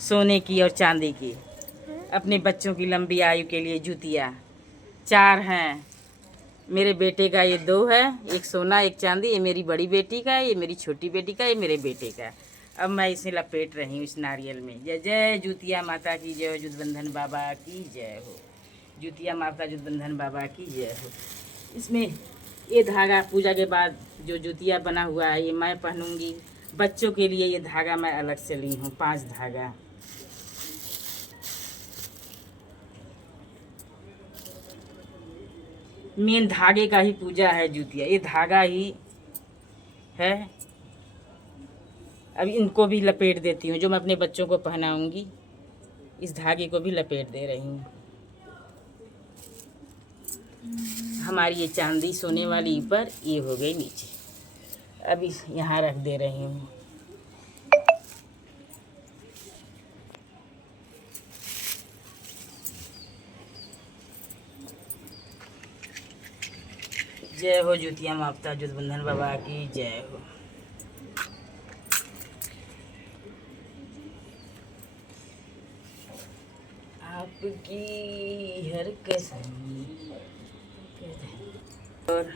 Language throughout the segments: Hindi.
सोने की और चांदी की, अपने बच्चों की लंबी आयु के लिए जूतियाँ 4 हैं। मेरे बेटे का ये 2 है, एक सोना एक चांदी। ये मेरी बड़ी बेटी का है, ये मेरी छोटी बेटी का, ये मेरे बेटे का। अब मैं इसे लपेट रही हूँ इस नारियल में। जय जय जूतिया माता की जय हो, जुटबंधन बाबा की जय हो। जूतिया माता जुटबंधन बाबा की जय हो। इसमें ये धागा पूजा के बाद जो जूतिया बना हुआ है ये मैं पहनूंगी। बच्चों के लिए ये धागा मैं अलग से ली हूँ, 5 धागा। मेन धागे का ही पूजा है जूतिया, ये धागा ही है। अब इनको भी लपेट देती हूँ, जो मैं अपने बच्चों को पहनाऊंगी इस धागे को भी लपेट दे रही हूँ। हमारी ये चांदी सोने वाली ऊपर, ये हो गई नीचे। अब इस यहाँ रख दे रही हूँ। जय हो जूतिया माता जुटबंधन बाबा की जय हो। आपकी हर कसम। और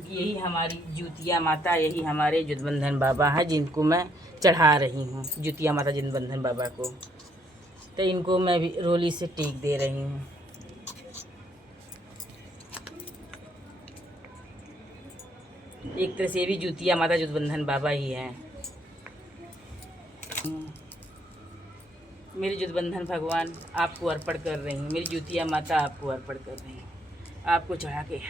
यही हमारी जूतिया माता, यही हमारे जुटबंधन बाबा हैं जिनको मैं चढ़ा रही हूँ, जूतिया माता जुटबंधन बाबा को। तो इनको मैं भी रोली से टीक दे रही हूँ। एक तरह से भी जूतिया माता जुटबंधन बाबा ही हैं। मेरी जुटबंधन भगवान आपको अर्पण कर रही हूँ, मेरी जूतिया माता आपको अर्पण कर रही हूँ, आपको चढ़ा के।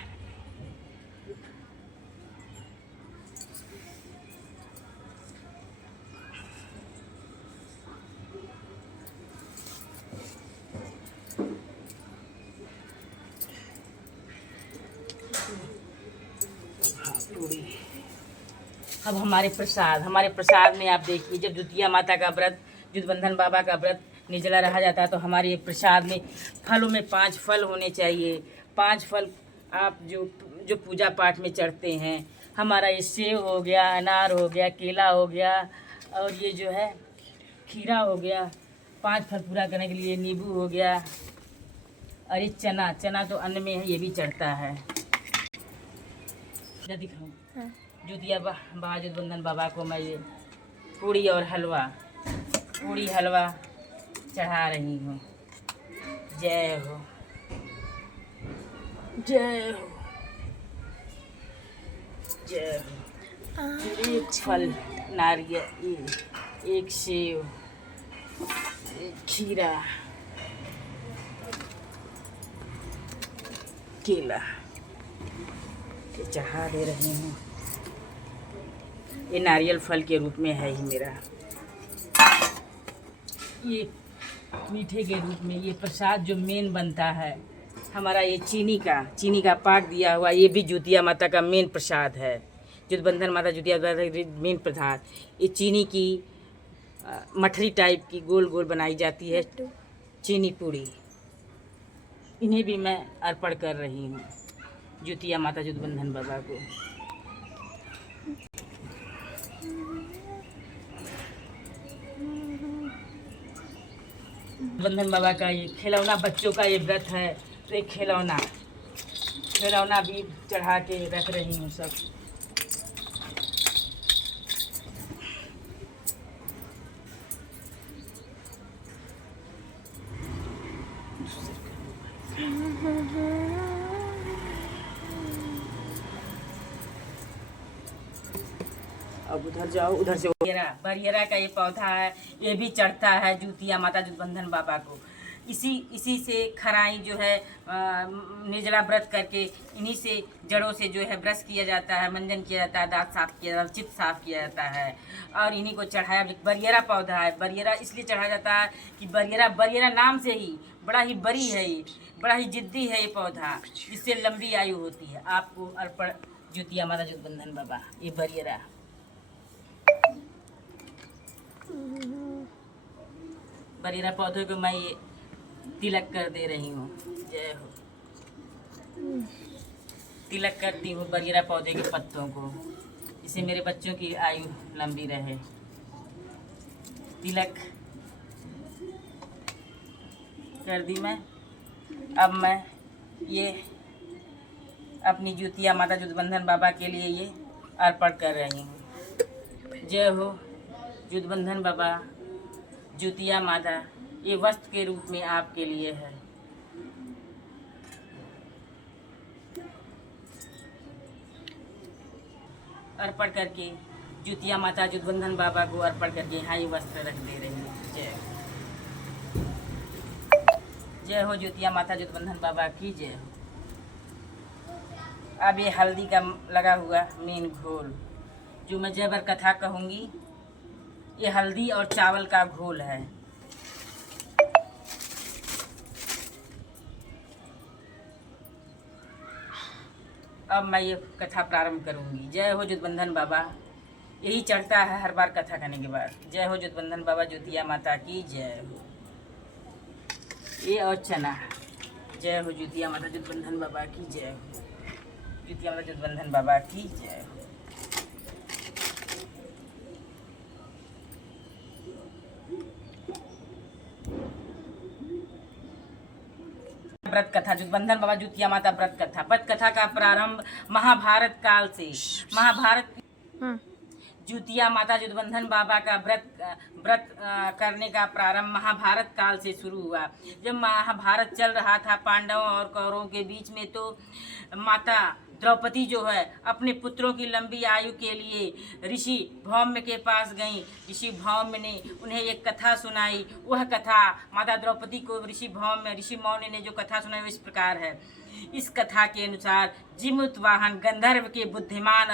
अब हमारे प्रसाद में आप देखिए, जब जूतिया माता का व्रत, जुटबंधन बाबा का व्रत निर्जला रहा जाता है तो हमारे प्रसाद में फलों में 5 फल होने चाहिए। 5 फल आप जो जो पूजा पाठ में चढ़ते हैं। हमारा ये सेब हो गया, अनार हो गया, केला हो गया, और ये जो है खीरा हो गया। 5 फल पूरा करने के लिए नींबू हो गया। और ये चना तो अन्न में है, ये भी चढ़ता है। दिखाऊं जूतिया बाबा जुटबंधन बाबा को मैं ये पूड़ी हलवा चढ़ा रही हूँ। जय हो जय हो जय हो। एक फल नारियल, एक सेव, एक खीरा, केला चढ़ा दे रही हूँ। ये नारियल फल के रूप में है ही मेरा। ये मीठे के रूप में ये प्रसाद जो मेन बनता है हमारा, ये चीनी का पाक दिया हुआ, ये भी जूतिया माता का मेन प्रसाद है। जुटबंधन माता जूतिया मेन प्रसाद, ये चीनी की मठरी टाइप की गोल गोल बनाई जाती है चीनी पूड़ी। इन्हें भी मैं अर्पण कर रही हूँ जूतिया माता जुटबंधन बाबा को। जुटबंधन बाबा का ये खिलौना, बच्चों का ये व्रत है तो एक खिलौना भी चढ़ा के रख रही हूँ सब। अब उधर जाओ, उधर से बरियरा का ये पौधा है, ये भी चढ़ता है जूतिया माता जुटबंधन बाबा को। इसी से खराई जो है निर्जला व्रत करके इन्हीं से जड़ों से जो है ब्रश किया जाता है, मंजन किया जाता है, दांत साफ किया जाता है, चित्त साफ किया जाता है। और इन्हीं को चढ़ाया। बरियरा पौधा है, बरियरा इसलिए चढ़ाया जाता है कि बरियरा नाम से ही बड़ा ही बरी है, ये बड़ा ही जिद्दी है ये पौधा, जिससे लंबी आयु होती है। आपको अर्पण जूतिया माता जुटबंधन बाबा, ये बरियरा। बरियरा पौधे को मैं ये तिलक कर दे रही हूँ। जय हो। तिलक करती हूँ बरियरा पौधे के पत्तों को, जिससे मेरे बच्चों की आयु लंबी रहे। तिलक कर दी मैं। अब मैं ये अपनी जुतिया माता जुदबंधन बाबा के लिए ये अर्पण कर रही हूँ। जय हो जुदबंधन बाबा, जुतिया माता ये वस्त्र के रूप में आपके लिए है। अर्पण करके जुतिया माता जुदबंधन बाबा को अर्पण करके यहाँ ये वस्त्र रख दे रही हूँ। जय जय हो जुतिया माता जुदबंधन बाबा की जय हो। अब ये हल्दी का लगा हुआ मेन घोल जो मैं जयवर कथा कहूँगी, ये हल्दी और चावल का घोल है। अब मैं ये कथा प्रारंभ करूँगी। जय हो जुदबंधन बाबा, यही चढ़ता है हर बार कथा करने के बाद। जय हो जुदबंधन बाबा, जुतिया माता की जय हो। ये और चना। जय हो जुतिया माता जुदबंधन बाबा की जय हो। जुतिया माता जुदबंधन बाबा की जय हो। व्रत कथा, जुदबंधन बाबा जुतिया माता व्रत कथा। व्रत कथा का प्रारंभ महाभारत काल से। महाभारत जुतिया माता जुदबंधन बाबा का व्रत करने का प्रारंभ महाभारत काल से शुरू हुआ। जब महाभारत चल रहा था पांडवों और कौरवों के बीच में, तो माता द्रौपदी जो है अपने पुत्रों की लंबी आयु के लिए ऋषि भौम्य के पास गईं। ऋषि भौम्य ने उन्हें एक कथा सुनाई। वह कथा माता द्रौपदी को ऋषि मौर्य ने जो कथा सुनाई वो इस प्रकार है। इस कथा के अनुसार जिमुतवाहन गंधर्व के बुद्धिमान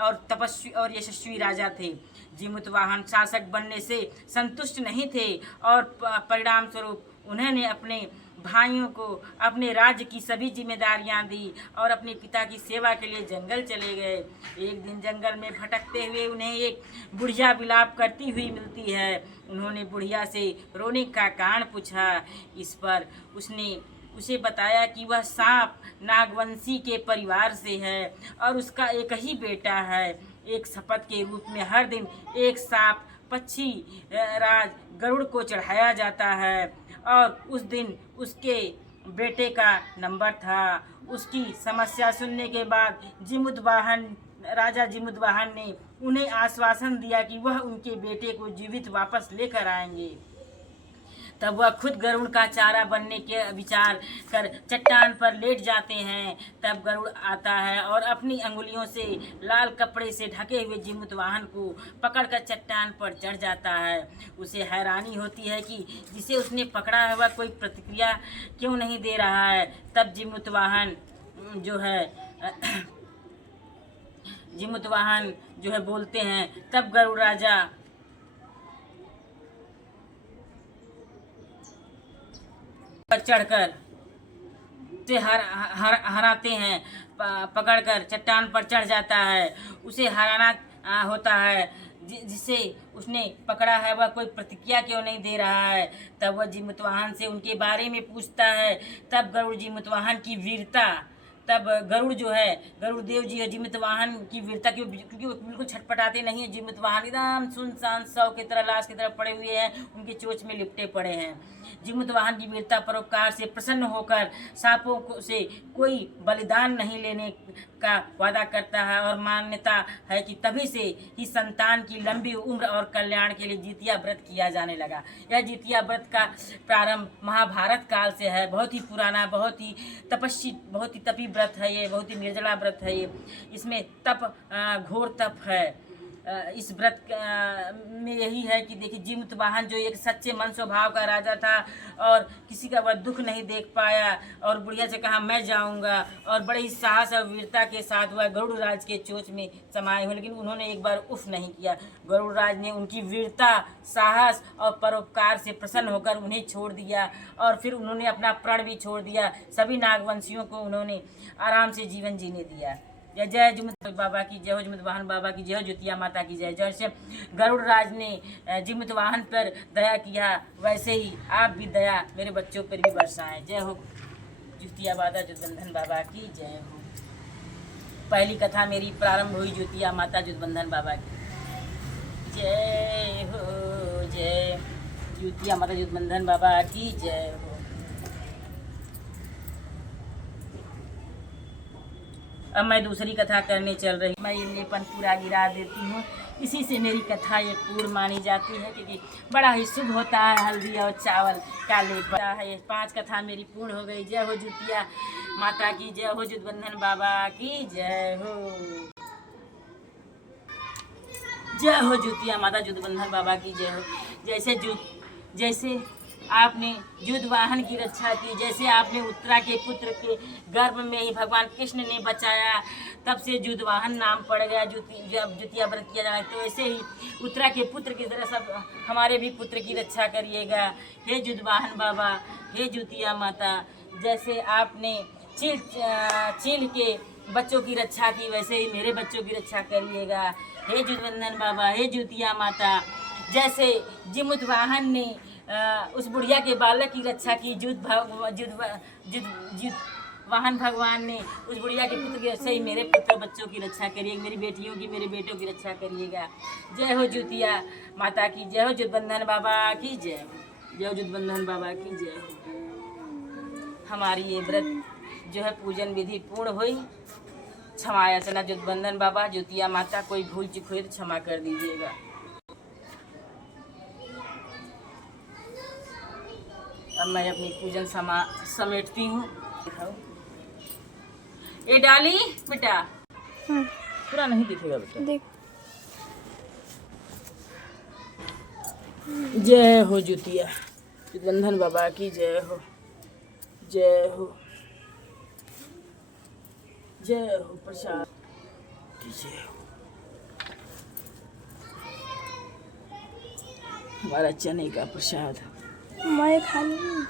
और तपस्वी और यशस्वी राजा थे। जिमुतवाहन शासक बनने से संतुष्ट नहीं थे और परिणाम स्वरूप उन्होंने अपने भाइयों को अपने राज्य की सभी जिम्मेदारियां दी और अपने पिता की सेवा के लिए जंगल चले गए। एक दिन जंगल में भटकते हुए उन्हें एक बुढ़िया विलाप करती हुई मिलती है। उन्होंने बुढ़िया से रोने का कारण पूछा। इस पर उसने उसे बताया कि वह सांप नागवंशी के परिवार से है और उसका एक ही बेटा है। एक शपथ के रूप में हर दिन एक सांप पक्षी राज गरुड़ को चढ़ाया जाता है और उस दिन उसके बेटे का नंबर था। उसकी समस्या सुनने के बाद राजा जिमुतवाहन ने उन्हें आश्वासन दिया कि वह उनके बेटे को जीवित वापस लेकर आएंगे। तब वह खुद गरुड़ का चारा बनने के विचार कर चट्टान पर लेट जाते हैं। तब गरुड़ आता है और अपनी अंगुलियों से लाल कपड़े से ढके हुए जिमुतवाहन को पकड़कर चट्टान पर चढ़ जाता है। उसे हैरानी होती है कि जिसे उसने पकड़ा है वह कोई प्रतिक्रिया क्यों नहीं दे रहा है। तब जिमुतवाहन जो है बोलते हैं। तब गरुड़ राजा चढ़कर उसे हराते हैं। पकड़कर चट्टान पर चढ़ जाता है। उसे हराना होता है। जिसे उसने पकड़ा है वह कोई प्रतिक्रिया क्यों नहीं दे रहा है। तब वह जिमुतवाहन से उनके बारे में पूछता है। तब गरुड़ जिमुतवाहन की वीरता गरुड़ देव जी है जिमुतवाहन की वीरता क्योंकि वो बिल्कुल छटपटाते नहीं है। जिमुतवाहन एकदम सुनसान शव की तरह लाश की तरह पड़े हुए हैं, उनके चोच में लिपटे पड़े हैं। जिमुतवाहन की वीरता परोपकार से प्रसन्न होकर सांपों से कोई बलिदान नहीं लेने का वादा करता है और मान्यता है कि तभी से ही संतान की लंबी उम्र और कल्याण के लिए जितिया व्रत किया जाने लगा। यह जितिया व्रत का प्रारंभ महाभारत काल से है। बहुत ही पुराना, बहुत ही तपी व्रत है ये, बहुत ही निर्जला व्रत है ये। इसमें घोर तप है। इस व्रत में यही है कि देखिए जिमुतवाहन जो एक सच्चे मन स्वभाव का राजा था और किसी का वह दुख नहीं देख पाया और बुढ़िया से कहा मैं जाऊंगा और बड़े ही साहस और वीरता के साथ वह गरुड़ राज के चोच में समाये हुए, लेकिन उन्होंने एक बार उफ नहीं किया। गरुड़ राज ने उनकी वीरता, साहस और परोपकार से प्रसन्न होकर उन्हें छोड़ दिया और फिर उन्होंने अपना प्राण भी छोड़ दिया। सभी नागवंशियों को उन्होंने आराम से जीवन जीने दिया। जय जय जिमुत बाबा की जय हो, जिमुतवाहन बाबा की जय हो, जुतिया माता की जय। जैसे गरुड़ राज ने जिमुतवाहन पर दया किया वैसे ही आप भी दया मेरे बच्चों पर भी बरसाएं। जय हो जुतिया माता जुदबंधन बाबा की जय हो। पहली कथा मेरी प्रारंभ हुई जुतिया माता जुदबंधन बाबा की जय हो। जय जुतिया माता जुटबंधन बाबा की जय हो। अब मैं दूसरी कथा करने चल रही। मैं इन्हेंपन पूरा गिरा देती हूँ। इसी से मेरी कथा ये पूर्ण मानी जाती है, क्योंकि बड़ा ही शुभ होता है हल्दी और चावल का लेप बनता है। ये 5 कथा मेरी पूर्ण हो गई। जय हो जुतिया माता की जय हो, जुटबंधन बाबा की जय हो। जय हो जुतिया माता जुटबंधन बाबा की जय हो। जैसे आपने जुद वाहन की रक्षा की, जैसे आपने उत्तरा के पुत्र के गर्भ में ही भगवान कृष्ण ने बचाया, तब से जुद वाहन नाम पड़ गया। जब जुतिया व्रत किया जाए तो ऐसे ही उत्तरा के पुत्र की तरह सब हमारे भी पुत्र की रक्षा करिएगा। हे जुद वाहन बाबा, हे जुतिया माता, जैसे आपने चील के बच्चों की रक्षा की, वैसे ही मेरे बच्चों की रक्षा करिएगा। हे जुटबंधन बाबा, हे जुतिया माता, जैसे जिमुत वाहन ने उस बुढ़िया के बालक की रक्षा की, जुद वाहन भगवान ने उस बुढ़िया के पुत्र की, ऐसे ही मेरे पुत्र बच्चों की रक्षा करिएगा, मेरी बेटियों की, मेरे बेटों की रक्षा करिएगा। जय हो जुतिया माता की जय हो, जुटबंधन बाबा की जय हो। जय हो जुटबंधन बाबा की जय हो। हमारी ये व्रत जो है पूजन विधि पूर्ण हुई। क्षमा याचना जुटबंधन बाबा, जुतिया माता, कोई भूल चूक हुई तो क्षमा कर दीजिएगा। अब मैं अपनी पूजन समेटती हूँ। ए डाली बेटा, पूरा नहीं दिखेगा बेटा। देख। जय हो जुतिया जुटबंधन बाबा की जय हो, जय हो, जय हो। प्रसाद की जय हो। हमारा चने का प्रसाद मैं खा लूँ।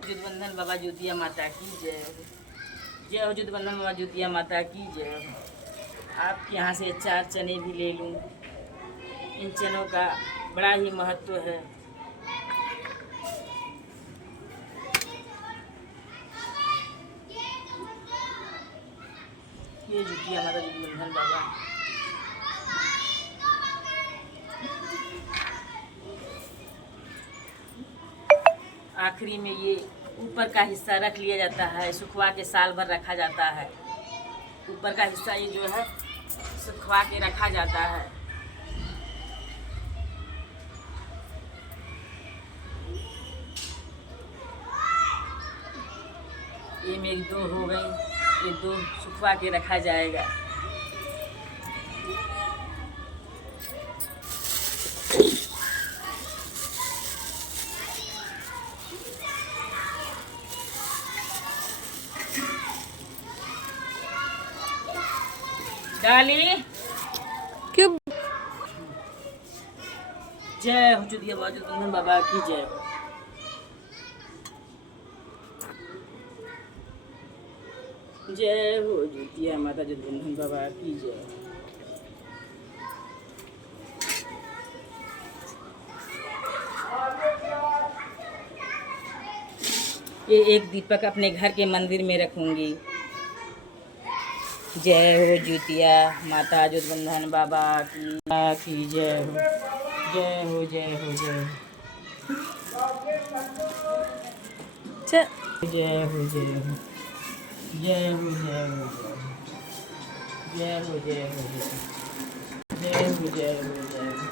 जुटबंधन बाबा जुतिया माता की जय हो। जय हो जुटबंधन बाबा जुतिया माता की जय हो। आपके यहाँ से 4 चने भी ले लूँ। इन चनों का बड़ा ही महत्व है। ये जुतिया माता जुटबंधन बाबा, आखिरी में ये ऊपर का हिस्सा रख लिया जाता है, सुखवा के साल भर रखा जाता है। ऊपर का हिस्सा ये जो है सुखवा के रखा जाता है। ये मेरी 2 हो गई, ये 2 सुखवा के रखा जाएगा। डाली क्यों? जय हो जुतिया बाबा जुटबंधन बाबा की जय हो। जय हो जुतिया माता जुटबंधन बाबा की जय हो। ये एक दीपक अपने घर के मंदिर में रखूंगी। जय हो जुतिया माता जुटबंधन बाबा की जय हो, जय हो, जय हो, जय हो, जय हो, जय हो, जय हो, जय हो, जय हो, जय हो, जय हो, जय हो, जय हो।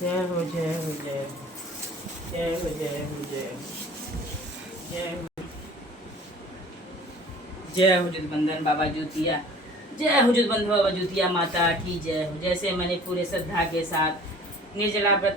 जय हो, जय हो, जय हो, जय हो, जय हो, जय हो, जय हो, जय हो जुटबंधन बाबा जुतिया, जय हो जुटबंधन बाबा जुतिया माता की जय हो। जैसे मैंने पूरे श्रद्धा के साथ निर्जला व्रत